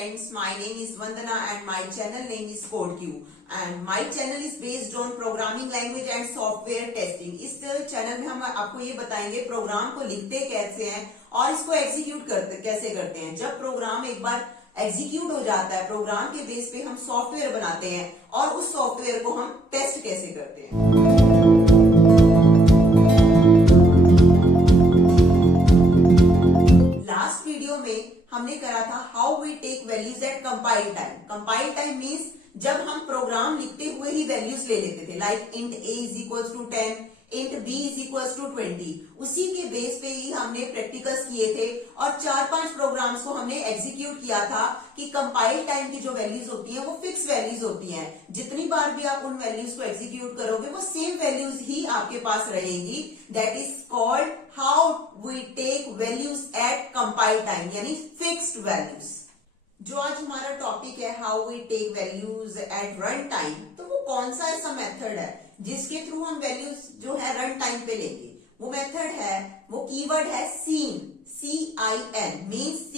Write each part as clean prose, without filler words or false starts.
friends, my name is Vandana and my channel name is CodeQ and my channel is based on programming language and software testing. इस channel में हम आपको ये बताएंगे programme को लिखते कैसे हैं और इसको एग्जीक्यूट कैसे करते हैं। जब प्रोग्राम एक बार एग्जीक्यूट हो जाता है, प्रोग्राम के बेस पे हम सॉफ्टवेयर बनाते हैं और उस सॉफ्टवेयर को हम टेस्ट कैसे करते हैं। लास्ट वीडियो में हमने करा था how we take values at compile time. Compile time means जब हम प्रोग्राम लिखते हुए ही वैल्यूज ले लेते थे, like int a is equals to 10, int b is equals to 20। उसी के बेस पे ही हमने प्रैक्टिकल्स किए थे और 4-5 प्रोग्राम्स को हमने एग्जीक्यूट किया था कि कंपाइल टाइम की जो वैल्यूज होती हैं वो फिक्स वैल्यूज होती हैं। जितनी बार भी आप उन वैल्यूज को एग्जीक्यूट करोगे वो सेम वैल्यूज ही आपके पास रहेगी। That is called how we take values at compile time, यानी फिक्स्ड वैल्यूज। जो आज हमारा टॉपिक है how we take values at run time, तो वो कौन सा ऐसा मेथड है जिसके थ्रू हम वैल्यूज जो है रन टाइम पे लेंगे। वो मेथड है, वो कीवर्ड है cin, CIN means C++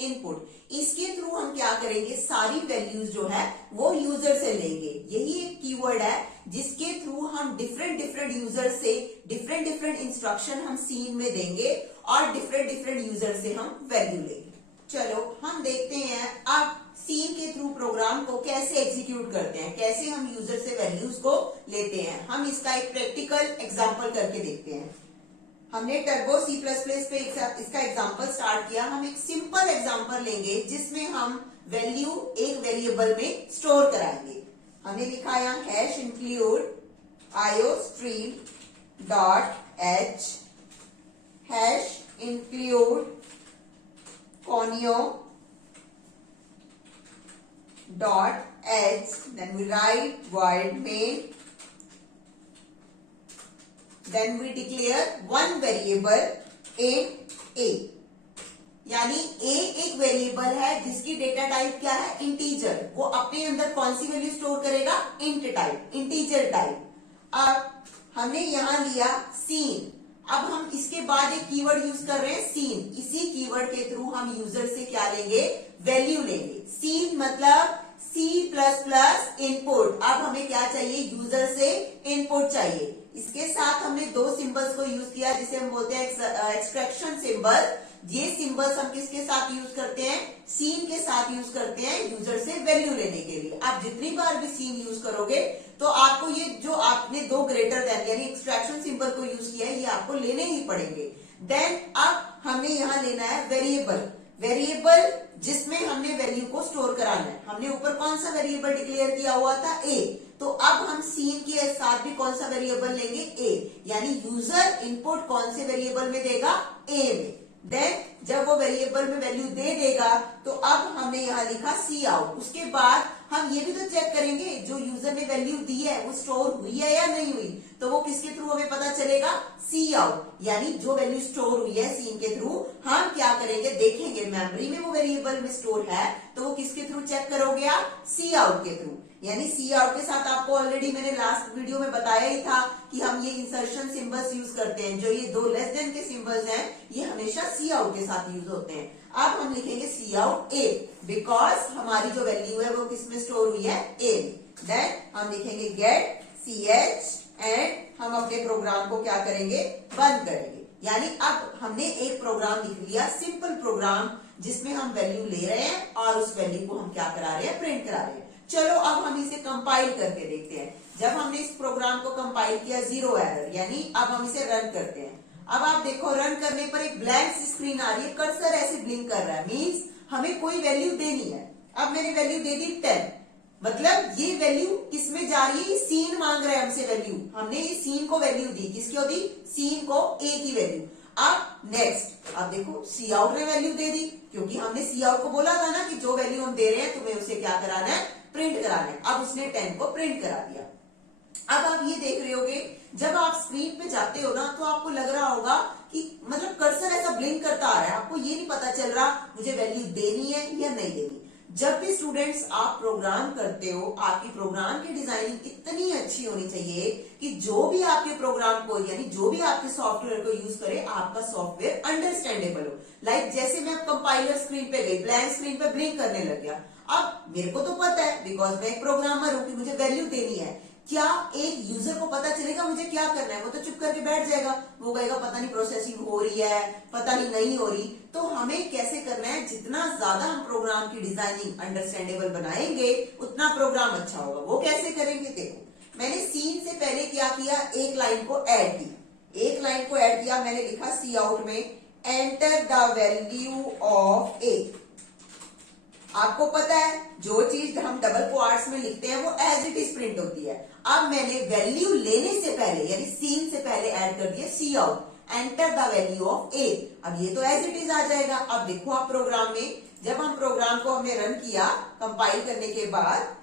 input. इसके थ्रू हम क्या करेंगे, सारी वैल्यूज जो है वो यूजर से लेंगे। यही एक कीवर्ड है जिसके थ्रू हम डिफरेंट यूजर से डिफरेंट इंस्ट्रक्शन हम सीन में देंगे और डिफरेंट यूजर से हम वैल्यू लेंगे। चलो हम देखते हैं अब सीन के थ्रू प्रोग्राम को कैसे एग्जीक्यूट करते हैं, कैसे हम यूजर से वैल्यूज को लेते हैं। हम इसका एक प्रैक्टिकल एग्जांपल करके देखते हैं। हमने टर्बो C++ पे इसका एग्जांपल स्टार्ट किया। हम एक सिंपल एग्जांपल लेंगे जिसमें हम वैल्यू एक वेरिएबल में स्टोर कराएंगे। हमने लिखा यहाँ hash include iostream .h, hash include conio .h, then we write void main, then we declare one variable int a, यानी a एक वेरिएबल है जिसकी डेटा टाइप क्या है, इंटीजर। वो अपने अंदर कौन सी वैल्यू स्टोर करेगा, इंट टाइप, इंटीजर टाइप। अब हमने यहां लिया सीन। अब हम इसके बाद एक कीवर्ड यूज कर रहे हैं सीन। इसी कीवर्ड के थ्रू हम यूजर से क्या लेंगे, वैल्यू लेंगे। सीन मतलब C++ इनपुट। अब हमें क्या चाहिए, यूजर से इनपुट चाहिए। इसके साथ हमने दो सिंबल्स को यूज किया जिसे हम बोलते हैं एक्सट्रैक्शन सिंबल। ये सिंबल्स हम किसके साथ यूज करते हैं, सीन के साथ यूज करते हैं यूजर से वैल्यू लेने के लिए। आप जितनी बार भी सीन यूज करोगे तो आपको ये जो आपने दो ग्रेटर देन यानी एक्सट्रैक्शन सिंबल को यूज किया है ये आपको लेने ही पड़ेंगे। देन अब हमने यहाँ लेना है वेरिएबल, वेरिएबल जिसमें हमने वैल्यू को स्टोर कराना है। हमने ऊपर कौन सा वेरिएबल डिक्लेयर किया हुआ था, a, तो अब हम सीन के साथ भी कौन सा वेरिएबल लेंगे, a, यानी यूजर इनपुट कौन से वेरिएबल में देगा, a में। देन जब वो वेरिएबल में वैल्यू दे देगा तो अब हमने यहाँ लिखा सी आउट। उसके बाद हम ये भी तो चेक करेंगे जो यूजर ने वैल्यू दी है वो स्टोर हुई है या नहीं हुई। तो वो किसके थ्रू हमें पता चलेगा, सी आउट, यानी जो वैल्यू स्टोर हुई है सीन के थ्रू हम क्या करेंगे, देखेंगे मेमोरी में वो वेरिएबल में स्टोर है तो वो किसके थ्रू चेक करोगे आप, सी आउट के थ्रू। यानी सी आउट के साथ आपको ऑलरेडी मैंने लास्ट वीडियो में बताया ही था कि हम ये इंसर्शन सिंबल्स यूज करते हैं। जो ये दो लेस देन के सिंबल्स हैं ये हमेशा सी आउट के साथ यूज होते हैं। अब हम लिखेंगे सी आउट ए, बिकॉज हमारी जो वैल्यू है वो किसमें स्टोर हुई है, ए में। देन हम लिखेंगे गेट ch एंड हम अपने प्रोग्राम को क्या करेंगे, बंद करेंगे। यानी अब हमने एक प्रोग्राम लिख लिया, सिंपल प्रोग्राम जिसमें हम वैल्यू ले रहे हैं और उस वैल्यू को हम क्या करा रहे हैं, प्रिंट करा रहे हैं। चलो अब हम इसे कंपाइल करके देखते हैं। जब हमने इस प्रोग्राम को कंपाइल किया 0 एरर, यानी अब हम इसे रन करते हैं। अब आप देखो रन करने पर एक ब्लैंक स्क्रीन आ रही है, कर्सर ऐसे ब्लिंक कर रहा है, मींस हमें कोई वैल्यू देनी है। अब मैंने वैल्यू दे दी 10, मतलब ये वैल्यू किसमें जा रही है, सीन मांग रहा है हमसे वैल्यू। हमने ये सीन को वैल्यू दी, किसको दी, सीन को, a की वैल्यू। अब नेक्स्ट, अब देखो सी आउट ने वैल्यू दे दी क्योंकि हमने सी आउट को बोला था ना कि जो वैल्यू हम दे रहे हैं तुम्हें उसे क्या कराना है, प्रिंट कराना है। अब उसने 10 को प्रिंट करा दिया। अब आप ये देख रहे होगे जब आप स्क्रीन पे जाते हो ना तो आपको लग रहा होगा कि मतलब कर्सर ऐसा ब्लिंक करता आ रहा है, आपको ये नहीं पता चल रहा मुझे वैल्यू देनी है या नहीं देनी। जब भी स्टूडेंट्स आप प्रोग्राम करते हो, आपकी प्रोग्राम की डिजाइनिंग इतनी अच्छी होनी चाहिए कि जो भी आपके प्रोग्राम को यानी जो भी आपके सॉफ्टवेयर को यूज करे, आपका सॉफ्टवेयर अंडरस्टैंडेबल हो। लाइक जैसे मैं कंपाइलर स्क्रीन पे गई, ब्लैंक स्क्रीन पे ब्लिंक करने लग गया। अब मेरे को तो पता है बिकॉज मैं एक प्रोग्रामर हूं कि मुझे वैल्यू देनी है। क्या एक यूजर को पता चलेगा मुझे क्या करना है? वो तो चुप करके बैठ जाएगा, वो कहेगा पता नहीं प्रोसेसिंग हो रही है, पता नहीं हो रही। तो हमें कैसे करना है, जितना ज्यादा हम प्रोग्राम की डिजाइनिंग अंडरस्टैंडेबल बनाएंगे उतना प्रोग्राम अच्छा होगा। वो कैसे करेंगे? देखो, मैंने सीन से पहले क्या किया, एक लाइन को ऐड किया। एक लाइन को ऐड किया, मैंने लिखा सी आउट में एंटर द वैल्यू ऑफ ए। आपको पता है जो चीज हम डबल क्वार्ट्स में लिखते हैं वो एज इट इज प्रिंट होती है। अब मैंने वैल्यू लेने से पहले यानी सीन से पहले ऐड कर दिया cout, enter the value of A. अब ये तो एज इट इज आ जाएगा। अब देखो आप प्रोग्राम में, जब हम प्रोग्राम को हमने रन किया कंपाइल करने के बाद,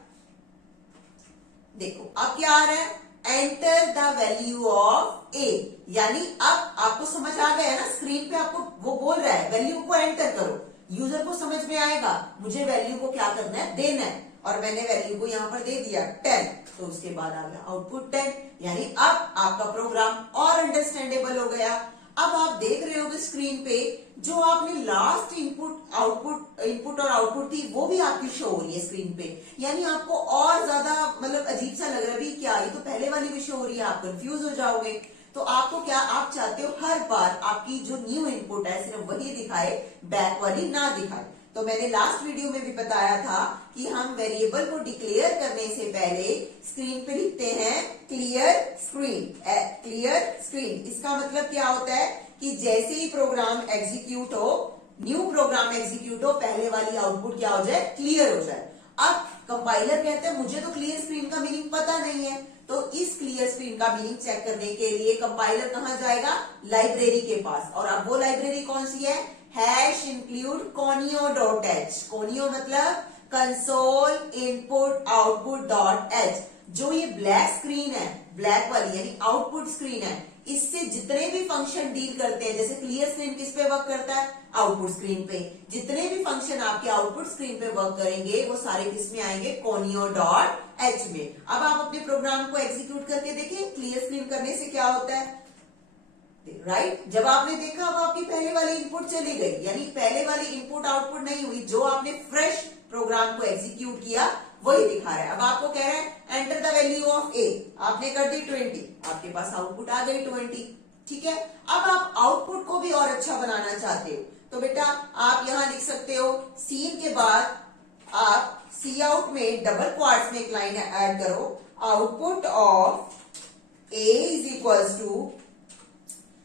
देखो अब क्या आ रहा है, एंटर द वैल्यू ऑफ ए। यानी अब आपको समझ आ गया ना, स्क्रीन पे आपको वो बोल रहा है वैल्यू को एंटर करो। यूजर को समझ में आएगा मुझे वैल्यू को क्या करना है, देना है। और मैंने वैल्यू को यहां पर दे दिया 10, तो उसके बाद आ गया आउटपुट 10। यानी अब आपका प्रोग्राम और अंडरस्टैंडेबल हो गया। अब आप देख रहे हो कि स्क्रीन पे जो आपने लास्ट इनपुट और आउटपुट थी वो भी आपकी शो हो रही है स्क्रीन पे। यानी आपको और ज्यादा मतलब अजीब सा लग रहा है, भी क्या ये तो पहले वाली भी शो हो रही है, आप कंफ्यूज हो जाओगे। तो आपको क्या, आप चाहते हो हर बार आपकी जो न्यू इनपुट है सिर्फ वही दिखाए, बैक वाली ना दिखाए। तो मैंने लास्ट वीडियो में भी बताया था कि हम वेरिएबल को डिक्लेयर करने से पहले स्क्रीन पे लिखते हैं क्लियर स्क्रीन। क्लियर स्क्रीन इसका मतलब क्या होता है कि जैसे ही प्रोग्राम एग्जीक्यूट हो, न्यू प्रोग्राम एग्जीक्यूट हो, पहले वाली आउटपुट क्या हो जाए, क्लियर हो जाए। अब कंपाइलर कहते हैं मुझे तो क्लियर स्क्रीन का मीनिंग पता नहीं है, तो इस क्लियर स्क्रीन का मीनिंग चेक करने के लिए कंपाइलर कहां जाएगा, लाइब्रेरी के पास। और अब वो लाइब्रेरी कौन सी है, हैश इंक्लूड conio.h। conio मतलब console input output dot H. जो ये ब्लैक स्क्रीन है, ब्लैक वाली यानी आउटपुट स्क्रीन है, इससे जितने भी फंक्शन डील करते हैं, जैसे क्लियर स्क्रीन किस पे वर्क करता है, आउटपुट स्क्रीन पे। जितने भी फंक्शन आपके आउटपुट स्क्रीन पे वर्क करेंगे वो सारे किस में आएंगे, conio.h में। अब आप अपने प्रोग्राम को एग्जीक्यूट करके देखिए क्लियर स्क्रीन करने से क्या होता है, राइट जब आपने देखा अब आपकी पहले वाली इनपुट चली गई, यानी पहले वाली इनपुट आउटपुट नहीं हुई, जो आपने फ्रेश प्रोग्राम को एग्जीक्यूट किया वही दिखा रहा है। अब आपको कह रहा है एंटर द वैल्यू ऑफ ए, आपने कर दी 20, आपके पास आउटपुट आ गई 20। ठीक है, अब आप आउटपुट को भी और अच्छा बनाना चाहते हो तो बेटा आप यहां लिख सकते हो, सीन के बाद आप सी आउट में डबल क्वार्ट्स में एक लाइन ऐड करो, output of A is equals to,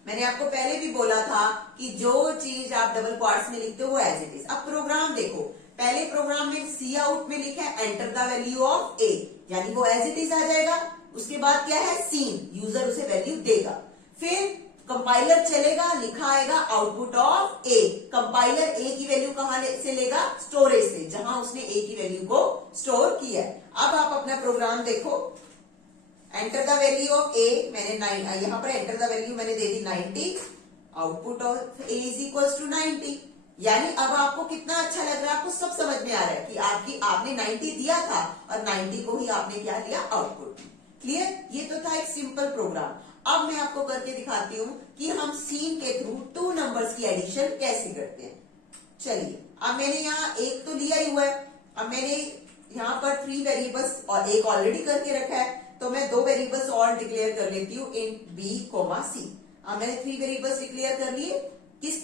मैंने आपको पहले भी बोला था कि जो चीज आप डबल क्वार्ट्स में लिखते हो वो एज इट इज। अब प्रोग्राम देखो, पहले प्रोग्राम में सी आउट में लिखा है एंटर द वैल्यू ऑफ ए, यानी वो एज इट इज आ जाएगा। उसके बाद क्या है, सीन, यूजर उसे वैल्यू देगा। फिर कंपाइलर चलेगा, लिखा आएगा आउटपुट ऑफ ए। कंपाइलर ए की वैल्यू कहां से लेगा, स्टोरेज से, जहां उसने ए की वैल्यू को स्टोर किया है। अब आप अपना प्रोग्राम देखो, enter the value of A, मैंने यहां पर एंटर द वैल्यू मैंने दे दी 90, output of A is equals to 90। यानी अब आपको कितना अच्छा लग रहा है, आपको सब समझ में आ रहा है कि आपने 90 दिया था और 90 को ही आपने क्या लिया, आउटपुट। क्लियर, ये तो था एक सिंपल प्रोग्राम। अब मैं आपको करके दिखाती हूं कि हम सीन के थ्रू 2 नंबर्स की एडिशन कैसे करते हैं। चलिए, अब मैंने यहाँ एक तो लिया ही हुआ है, अब मैंने यहाँ पर 3 वेरिएबल्स और एक ऑलरेडी करके रखा है, तो मैं 2 वेरिएबल्स और डिक्लेयर कर लेती हूँ इन बी कोमा सी। अब मैंने 3 वेरिएबल्स डिक्लेयर कर लिए,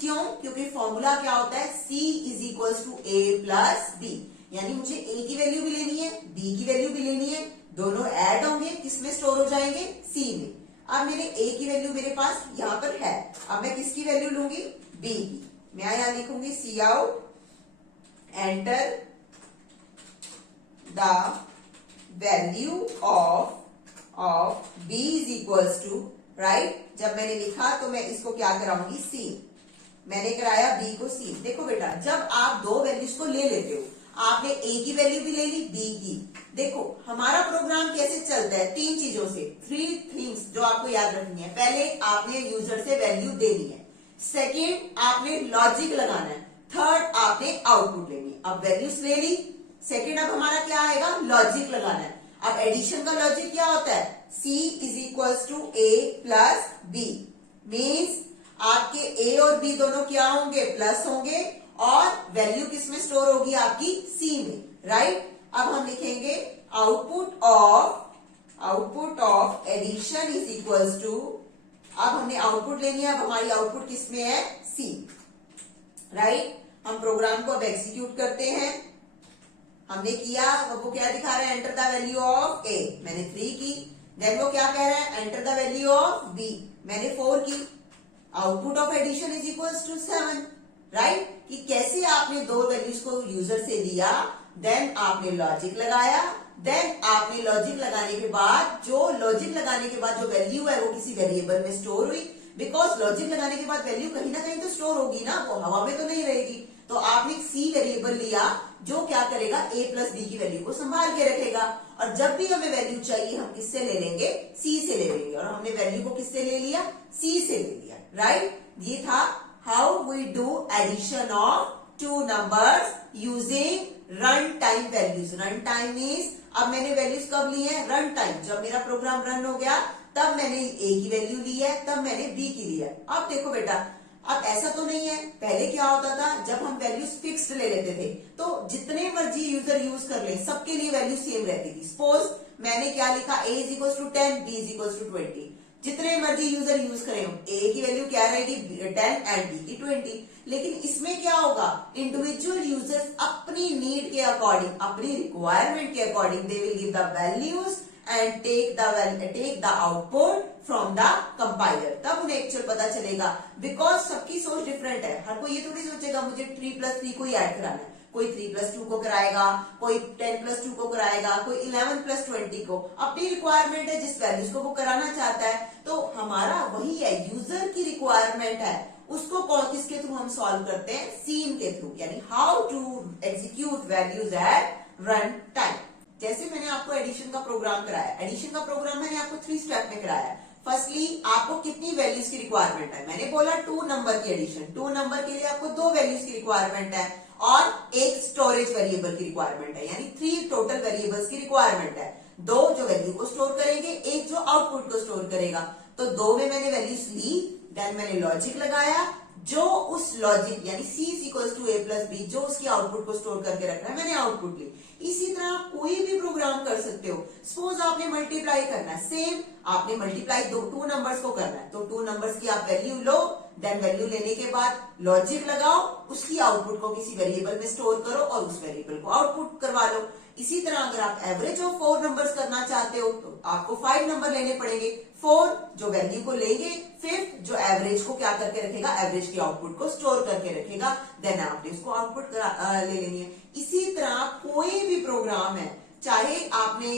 क्यों, क्योंकि फॉर्मूला क्या होता है, C is equals to A plus B. यानी मुझे A की वैल्यू भी लेनी है, B की वैल्यू भी लेनी है, दोनों ऐड होंगे, किसमें स्टोर हो जाएंगे, C में। अब मेरे A की वैल्यू मेरे पास यहां पर है, अब मैं किसकी वैल्यू लूंगी, B की। मैं यहां लिखूंगी cout enter the value of B is equals to, right. जब मैंने लिखा तो मैं इसको क्या कराऊंगी, C। मैंने कराया B को C। देखो बेटा, जब आप 2 वैल्यूज को ले लेते हो, आपने A की वैल्यू भी ले ली, B की। देखो हमारा प्रोग्राम कैसे चलता है, 3 चीजों से, 3 थिंग्स जो आपको याद रखनी है। पहले आपने यूजर से वैल्यू देनी है, सेकेंड आपने लॉजिक लगाना है, थर्ड आपने आउटपुट लेनी है। अब वैल्यूज ले ली। सेकेंड अब हमारा क्या आएगा, लॉजिक लगाना है। अब एडिशन का लॉजिक क्या होता है, C is equal to A plus B, means आपके A और B दोनों क्या होंगे, प्लस होंगे, और वैल्यू किसमें स्टोर होगी, आपकी C में, राइट। अब हम लिखेंगे output of addition is equal to, अब हमने आउटपुट ले लिया, अब हमारी आउटपुट किसमें है, C, राइट। हम प्रोग्राम को अब एग्जीक्यूट करते हैं। हमने किया, वो क्या दिखा रहा है, enter the value of A, मैंने 3 की। देन वो क्या कह रहा है, enter the value of B, मैंने 4 की। Output of addition is equal to 7, right. कि कैसे आपने दो वैल्यूज को यूजर से लिया, देन आपने लॉजिक लगाया, देन आपने लॉजिक लगाने के बाद जो वैल्यू है वो किसी वेरिएबल में स्टोर हुई, बिकॉज लॉजिक लगाने के बाद वैल्यू कहीं ना कहीं तो स्टोर होगी ना, वो हवा में तो नहीं रहेगी। तो आपने C वेरिएबल लिया जो क्या करेगा, A प्लस B की वैल्यू को संभाल के रखेगा, और जब भी हमें वैल्यू चाहिए हम किससे ले लेंगे, C से ले लेंगे, और हमने वैल्यू को किससे ले लिया, C से ले लिया, राइट। ये था how we do addition of two numbers using run time values. Run time means अब मैंने वैल्यूज कब ली है, रन टाइम, जब मेरा प्रोग्राम रन हो गया तब मैंने A की वैल्यू ली है, तब मैंने B की ली है। अब देखो बेटा, अब ऐसा तो नहीं है, पहले क्या होता था, जब हम वैल्यूज फिक्स्ड ले लेते थे तो जितने मर्जी यूजर यूज कर ले सबके लिए वैल्यू सेम रहती थी। सपोज मैंने क्या लिखा, A is equal to 10, B is equal to 20, जितने मर्जी यूजर यूज करें, A की वैल्यू क्या रहेगी, 10 एंड B की 20। लेकिन इसमें क्या होगा, इंडिविजुअल यूजर्स अपनी नीड के अकॉर्डिंग, अपनी रिक्वायरमेंट के according they will give the values and take the output from the compiler. तब उन्हें एक्चुअल पता चलेगा, बिकॉज सबकी सोच डिफरेंट है। हर कोई ये थोड़ी सोचेगा मुझे 3 प्लस 3 को ही ऐड कराना है, कोई 3 प्लस 2 को कराएगा, कोई 10 प्लस 2 को कराएगा, कोई 11 प्लस 20 को। अपनी रिक्वायरमेंट है, जिस वैल्यूज को वो कराना चाहता है। तो हमारा वही है, यूजर की रिक्वायरमेंट है, उसको किसके थ्रू हम सॉल्व करते हैं, सीन के थ्रू, यानी how to execute values at run time. जैसे मैंने आपको एडिशन का प्रोग्राम कराया, एडिशन का प्रोग्राम मैंने आपको 3 स्टेप में कराया। फर्स्टली आपको कितनी वैल्यूज की रिक्वायरमेंट है, मैंने बोला 2 नंबर की एडिशन, 2 नंबर के लिए आपको 2 वैल्यूज की रिक्वायरमेंट है, और एक स्टोरेज वेरिएबल की रिक्वायरमेंट है, यानी 3 टोटल वेरिएबल्स की रिक्वायरमेंट है। 2 जो वैल्यू को स्टोर करेंगे, एक जो आउटपुट को स्टोर करेगा। तो 2 में मैंने वैल्यूज ली, देन मैंने लॉजिक लगाया, जो उस लॉजिक यानी C is equal to A plus B, जो उसकी आउटपुट को स्टोर करके रख रहा है, मैंने आउटपुट ली। इसी तरह आप कोई भी प्रोग्राम कर सकते हो। सपोज आपने मल्टीप्लाई करना है, सेम आपने मल्टीप्लाई 2 नंबर्स को करना है, तो 2 नंबर्स की आप वैल्यू लो, देन वैल्यू लेने के बाद लॉजिक लगाओ, उसकी आउटपुट को किसी वेरिएबल में स्टोर करो और उस वेरिएबल को आउटपुट करवा लो। इसी तरह अगर आप एवरेज ऑफ 4 नंबर्स करना चाहते हो तो आपको 5 नंबर लेने पड़ेंगे। 4 जो वैल्यू को लेंगे, 5 जो एवरेज को क्या करके रखेगा, एवरेज की आउटपुट को स्टोर करके रखेगा, देन आपने उसको आउटपुट ले लेनी है। इसी तरह कोई भी प्रोग्राम है, चाहे आपने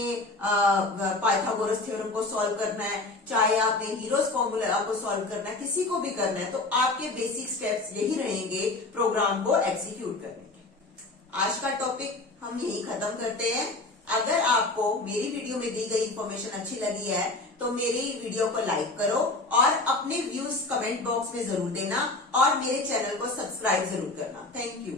पाइथागोरस थ्योरम को सॉल्व करना है, चाहे आपने हीरोज फॉर्मूला को सॉल्व करना है, किसी को भी करना है, तो आपके बेसिक स्टेप्स यही रहेंगे प्रोग्राम को एग्जीक्यूट करने के। आज का टॉपिक हम यही खत्म करते हैं। अगर आपको मेरी वीडियो में दी गई इंफॉर्मेशन अच्छी लगी है तो मेरी वीडियो को लाइक करो और अपने व्यूज कमेंट बॉक्स में जरूर देना, और मेरे चैनल को सब्सक्राइब जरूर करना। Thank you.